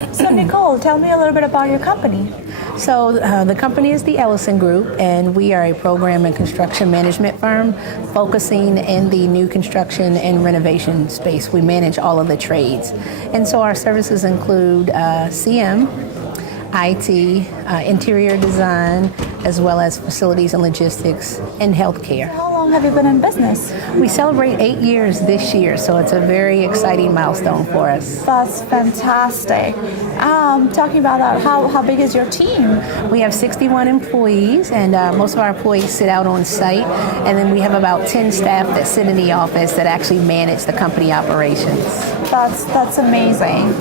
So Nicole, tell me a little bit about your company. So the company is the Elocen Group, and we are a program and construction management firm focusing in the new construction and renovation space. We manage all of the trades. And so our services include CM, IT, interior design, as well as facilities and logistics and healthcare. How long have you been in business? We celebrate 8 years this year, so it's a very exciting milestone for us. That's fantastic. Talking about that, how big is your team? We have 61 employees, and most of our employees sit out on site, and then we have about 10 staff that sit in the office that actually manage the company operations. That's amazing.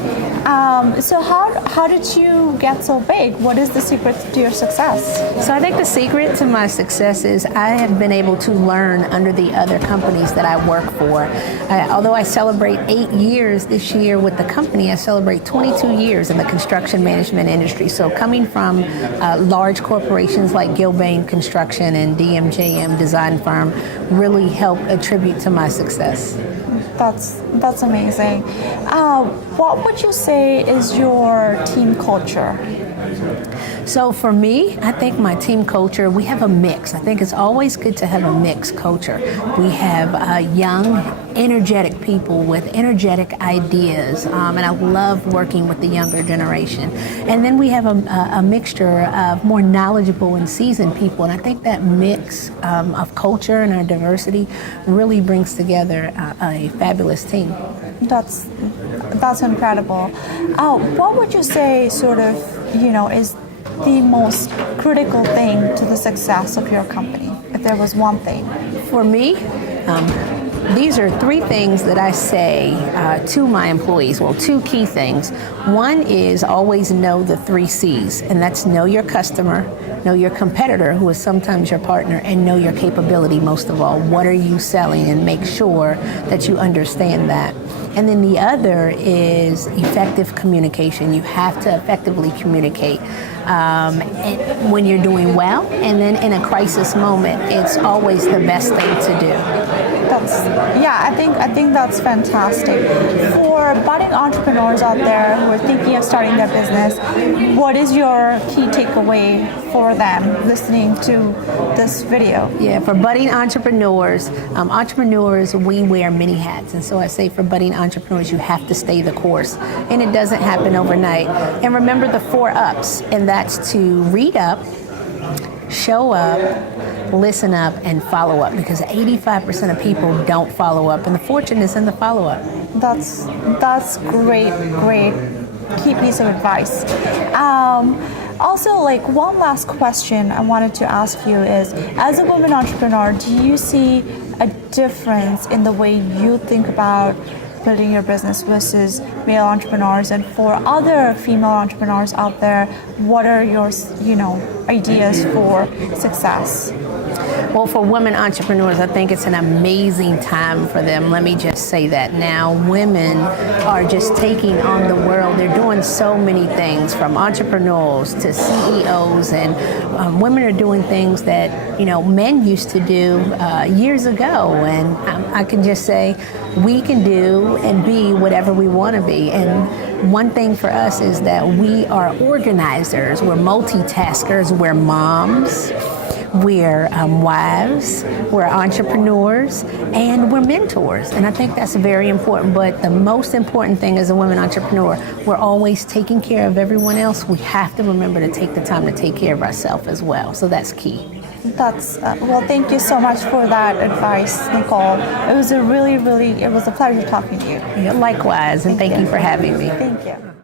So how did you get so big? What is the secret to your success? So I think the secret to my success is I have been able to learn under the other companies that I work for. Although I celebrate 8 years this year with the company, I celebrate 22 years in the construction management industry. So coming from large corporations like Gilbane Construction and DMJM Design Firm really helped attribute to my success. That's amazing. What would you say is your team culture? So for me, I think my team culture, we have a mix. I think it's always good to have a mixed culture. We have young, energetic people with energetic ideas, and I love working with the younger generation. And then we have a mixture of more knowledgeable and seasoned people, and I think that mix of culture and our diversity really brings together a fabulous team. That's incredible. What would you say is the most critical thing to the success of your company, if there was one thing? For me, these are 3 things that I say to my employees. Well, 2 key things. One is always know the 3 C's, and that's know your customer, know your competitor, who is sometimes your partner, and know your capability most of all. What are you selling? And make sure that you understand that. And then the other is effective communication. You have to effectively communicate when you're doing well, and then in a crisis moment, it's always the best thing to do. I think that's fantastic. For budding entrepreneurs out there who are thinking of starting their business, what is your key takeaway for them listening to this video? Yeah, for budding entrepreneurs, we wear many hats. And so I say for budding entrepreneurs, you have to stay the course. And it doesn't happen overnight. And remember the 4 ups, and that's to read up, show up, listen up, and follow up, because 85% of people don't follow up, and the fortune is in the follow-up. That's great key piece of advice. Also, one last question I wanted to ask you is, as a woman entrepreneur, do you see a difference in the way you think about building your business versus male entrepreneurs? And for other female entrepreneurs out there, what are your ideas for success? Well, for women entrepreneurs, I think it's an amazing time for them. Let me just say that now. Women are just taking on the world. They're doing so many things, from entrepreneurs to CEOs, and women are doing things that men used to do years ago. And I can just say we can do and be whatever we want to be. And one thing for us is that we are organizers, we're multitaskers, we're moms, we're wives, we're entrepreneurs, and we're mentors. And I think that's very important. But the most important thing as a women entrepreneur, we're always taking care of everyone else. We have to remember to take the time to take care of ourselves as well. So that's key. Well, thank you so much for that advice, Nicole. It was a pleasure talking to you. Likewise, and thank you for having me. Thank you.